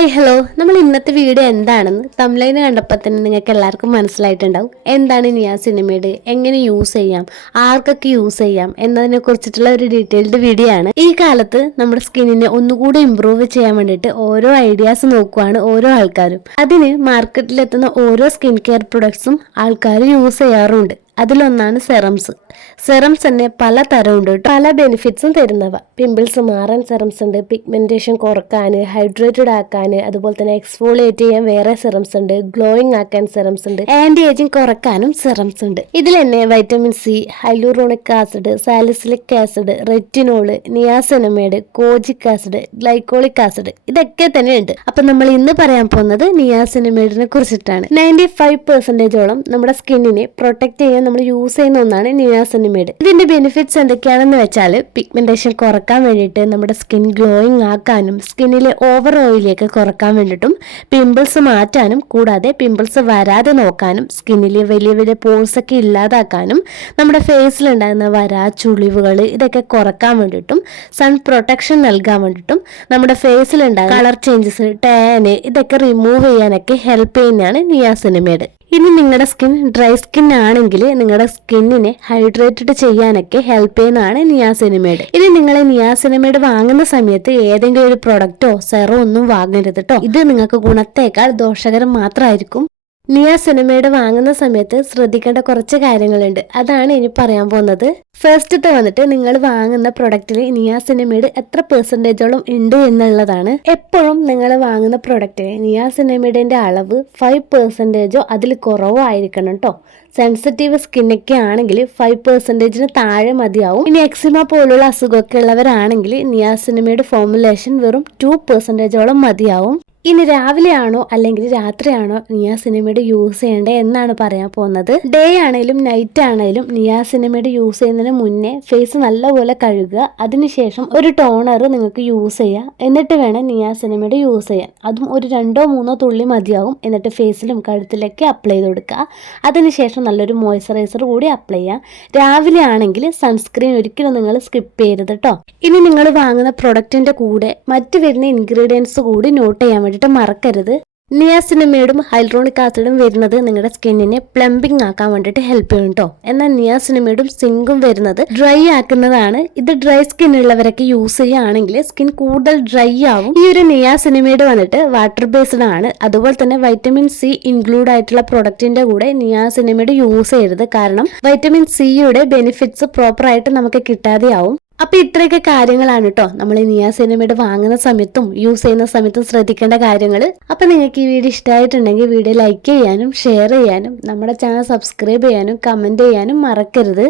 Hi hello നമ്മൾ ഇന്നത്തെ video എന്താണെന്ന് തമിഴ്ലൈന് കണ്ടപ്പോൾ തന്നെ നിങ്ങൾക്ക് എല്ലാവർക്കും മനസ്സിലായിട്ടുണ്ടാവും. എന്താണ് ഇനി ആ സിനിമയുടെ എങ്ങനെ യൂസ് ചെയ്യാം? ആർക്കൊക്കെ യൂസ് ചെയ്യാം? എന്നതിനെ കുറിച്ചിട്ടുള്ള ഒരു ഡീറ്റെയിൽഡ് വീഡിയോ ആണ്. ഈ കാലത്ത് നമ്മുടെ സ്കിന്നിനെ ഒന്നുകൂടി ഇമ്പ്രൂവ് ചെയ്യാൻ വേണ്ടിയിട്ട് ഓരോ ഐഡിയാസ് നോക്കുവാണ് ഓരോ ആൾക്കാരും. അതിന് മാർക്കറ്റിലെത്തുന്ന ഓരോ സ്കിൻ കെയർ പ്രൊഡക്ട്സും ആൾക്കാർ യൂസ് ചെയ്യാറുണ്ട്. അതിലൊന്നാണ് സെറംസ്. സെറംസ് തന്നെ പല തരമുണ്ട് പല ബെനിഫിറ്റ്സും തരുന്നവ. പിമ്പിൾസ് മാറാൻ സെറംസ് ഉണ്ട്. പിഗ്മെന്റേഷൻ കുറയ്ക്കാൻ ഹൈഡ്രേറ്റഡ് ആക്കാൻ അതുപോലെ തന്നെ എക്സ്ഫോളിയേറ്റ് ചെയ്യാൻ വേറെ സെറംസ് ഉണ്ട്. ഗ്ലോയിങ് ആക്കാൻ സെറംസ് ഉണ്ട്. ആന്റി ഏജിങ് കുറക്കാനും സെറംസ് ഉണ്ട്. ഇതിൽ തന്നെ vitamin C hyaluronic acid salicylic acid retinol niacinamide kojic acid glycolic acid ഇതൊക്കെ തന്നെ ഉണ്ട്. അപ്പൊ നമ്മൾ ഇന്ന് പറയാൻ പോകുന്നത് നിയാസനമേഡിനെ കുറിച്ചിട്ടാണ്. നയന്റി ഫൈവ് പെർസെന്റേജോളം നമ്മുടെ സ്കിന്നിനെ പ്രൊട്ടക്ട് ചെയ്യാൻ നമ്മൾ യൂസ് ചെയ്യുന്ന ഒന്നാണ് നിയാസിനിമേഡ് ഇതിന്റെ ബെനിഫിറ്റ്സ് എന്തൊക്കെയാണെന്ന് വെച്ചാൽ പിഗ്മെന്റേഷൻ കുറയ്ക്കാൻ വേണ്ടിയിട്ട് നമ്മുടെ സ്കിൻ ഗ്ലോയിങ് ആക്കാനും സ്കിന്നിലെ ഓവർ ഓയിലേക്ക് കുറയ്ക്കാൻ വേണ്ടിയിട്ടും പിമ്പിൾസ് മാറ്റാനും കൂടാതെ പിമ്പിൾസ് വരാതെ നോക്കാനും സ്കിന്നിലെ വലിയ വലിയ പോൾസ് ഒക്കെ ഇല്ലാതാക്കാനും നമ്മുടെ ഫേസിൽ ഉണ്ടാകുന്ന വര ചുളിവുകൾ ഇതൊക്കെ കുറയ്ക്കാൻ വേണ്ടിയിട്ടും സൺ പ്രൊട്ടക്ഷൻ നൽകാൻ വേണ്ടിയിട്ടും നമ്മുടെ ഫേസിൽ ഉണ്ടാകുന്ന കളർ ചേഞ്ചസ് ടാന് ഇതൊക്കെ റിമൂവ് ചെയ്യാനൊക്കെ ഹെൽപ്പ് ചെയ്യുന്നതാണ് നിയാസിനിമേഡ് ഇനി നിങ്ങളുടെ സ്കിൻ ഡ്രൈ സ്കിൻ ആണെങ്കിൽ നിങ്ങളുടെ സ്കിന്നിനെ ഹൈഡ്രേറ്റഡ് ചെയ്യാനൊക്കെ ഹെൽപ്പ് ചെയ്യുന്നതാണ് നിയാസിനിമേഡ് ഇനി നിങ്ങൾ നിയാസിനിമേഡ് വാങ്ങുന്ന സമയത്ത് ഏതെങ്കിലും ഒരു പ്രൊഡക്റ്റോ സെറോ ഒന്നും വാങ്ങരുത് കേട്ടോ ഇത് നിങ്ങൾക്ക് ഗുണത്തേക്കാൾ ദോഷകരം മാത്രമായിരിക്കും നിയാസിനിമേഡ് വാങ്ങുന്ന സമയത്ത് ശ്രദ്ധിക്കേണ്ട കുറച്ച് കാര്യങ്ങളുണ്ട്. അതാണ് ഇനി പറയാൻ പോകുന്നത്. ഫസ്റ്റത്തെ വന്നിട്ട് നിങ്ങൾ വാങ്ങുന്ന പ്രൊഡക്റ്റിൽ നിയാസിനിമേഡ് എത്ര പെർസെന്റേജോളം ഉണ്ട് എന്നുള്ളതാണ്. എപ്പോഴും നിങ്ങൾ വാങ്ങുന്ന പ്രൊഡക്റ്റിൽ നിയാസിനിമേഡിന്റെ അളവ് ഫൈവ് പെർസെന്റേജോ അതിൽ കുറവോ ആയിരിക്കണം കേട്ടോ സെൻസിറ്റീവ് സ്കിന്നൊക്കെ ആണെങ്കിൽ ഫൈവ് പെർസെന്റേജിന് താഴെ മതിയാവും. ഇനി എക്സിമ പോലുള്ള അസുഖമൊക്കെ ഉള്ളവരാണെങ്കിൽ നിയാസിനിമയുടെ ഫോമുലേഷൻ വെറും ടു പെർസെന്റേജോളം മതിയാവും. ഇനി രാവിലെയാണോ അല്ലെങ്കിൽ രാത്രിയാണോ നിയാസിനിമയുടെ യൂസ് ചെയ്യേണ്ടത് എന്നാണ് പറയാൻ പോകുന്നത്. ഡേ ആണെങ്കിലും നൈറ്റ് ആണെങ്കിലും നിയാസിനിമയുടെ യൂസ് ചെയ്യുന്നതിന് മുന്നേ ഫേസ് നല്ലപോലെ കഴുകുക. അതിനുശേഷം ഒരു ടോണർ നിങ്ങൾക്ക് യൂസ് ചെയ്യാം. എന്നിട്ട് വേണം നിയാസിനിമയുടെ യൂസ് ചെയ്യാൻ. അതും ഒരു രണ്ടോ മൂന്നോ തുള്ളി മതിയാകും. എന്നിട്ട് ഫേസിലും കഴുത്തിലൊക്കെ അപ്ലൈ ചെയ്ത് കൊടുക്കുക. അതിനുശേഷം നല്ലൊരു മോയ്സ്ചറൈസർ കൂടി അപ്ലൈ ചെയ്യാം. രാവിലെ ആണെങ്കിൽ സൺസ്ക്രീൻ ഒരിക്കലും നിങ്ങൾ സ്കിപ്പ് ചെയ്യരുത് കേട്ടോ ഇനി നിങ്ങൾ വാങ്ങുന്ന പ്രൊഡക്റ്റിന്റെ കൂടെ മറ്റ് വരുന്ന ഇൻഗ്രീഡിയൻസ് കൂടി നോട്ട് ചെയ്യാൻ വേണ്ടിയിട്ട് മറക്കരുത്. നിയാസിനിമേഡും ഹൈൽട്രോണിക് ആസിഡും വരുന്നത് നിങ്ങളുടെ സ്കിന്നിനെ പ്ലംബിംഗ് ആക്കാൻ വേണ്ടിയിട്ട് ഹെൽപ്പ് ചെയ്യും കേട്ടോ എന്നാൽ നിയാസിനിമേഡും സിങ്കും വരുന്നത് ഡ്രൈ ആക്കുന്നതാണ്. ഇത് ഡ്രൈ സ്കിൻ ഉള്ളവരൊക്കെ യൂസ് ചെയ്യുകയാണെങ്കിൽ സ്കിൻ കൂടുതൽ ഡ്രൈ ആവും. ഈ ഒരു നിയാസിനിമേഡ് വന്നിട്ട് വാട്ടർ ബേസ്ഡ് ആണ്. അതുപോലെ തന്നെ വൈറ്റമിൻ സി ഇൻക്ലൂഡ് ആയിട്ടുള്ള പ്രൊഡക്റ്റിന്റെ കൂടെ നിയാസിനിമേഡ് യൂസ് ചെയ്യരുത്. കാരണം വൈറ്റമിൻ സിയുടെ ബെനിഫിറ്റ്സ് പ്രോപ്പർ ആയിട്ട് നമുക്ക് കിട്ടാതെയാവും. അപ്പൊ ഇത്രയൊക്കെ കാര്യങ്ങളാണ് കേട്ടോ നമ്മൾ നിയാസിനിമയുടെ വാങ്ങുന്ന സമയത്തും യൂസ് ചെയ്യുന്ന സമയത്തും ശ്രദ്ധിക്കേണ്ട കാര്യങ്ങൾ അപ്പൊ നിങ്ങൾക്ക് ഈ വീഡിയോ ഇഷ്ടമായിട്ടുണ്ടെങ്കിൽ വീഡിയോ ലൈക്ക് ചെയ്യാനും ഷെയർ ചെയ്യാനും നമ്മുടെ ചാനൽ സബ്സ്ക്രൈബ് ചെയ്യാനും കമന്റ് ചെയ്യാനും മറക്കരുത്.